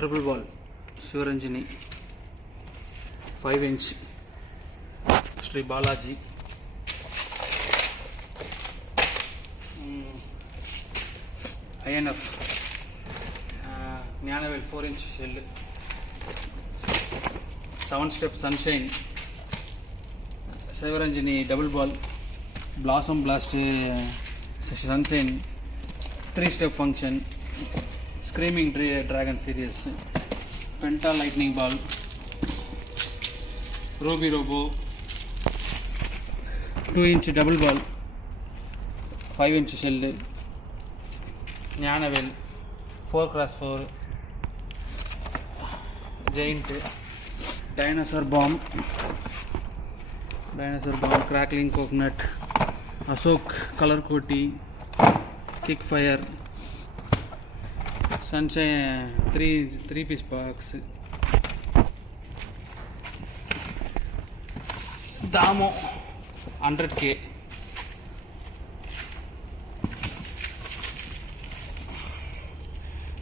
triple ball Shivaranjini 5 inch Sri Balaji INF Nyanavel 4 inch shell 7 step sunshine Shivaranjini double ball Blossom Blast sunshine 3 step function Screaming Dragon series Penta lightning ball Ruby Robo 2 inch double ball 5 inch shell Nyanavel 4x4 Giant Dinosaur bomb Crackling coconut Ashok color koti Kick fire Sunshine 3 piece box Damo 100k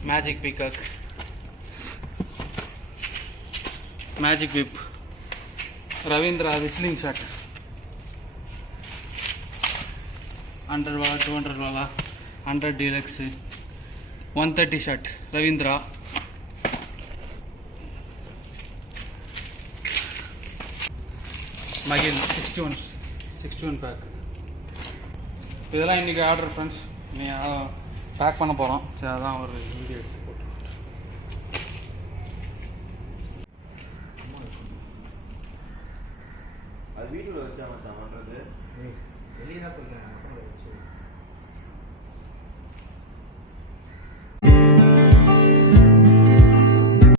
Magic peacock Magic whip Ravindra whistling shot 100 wala 200 wala 100 deluxe 130 shot Ravindra Magil 61 pack இதெல்லாம் இன்னைக்கு order friends நீ back பண்ண போறோம் சரி அதான் ஒரு video எடுத்து போட்டு அது வீடியோல வச்சா மச்சான் பண்றது வெளிய தான் போறேன்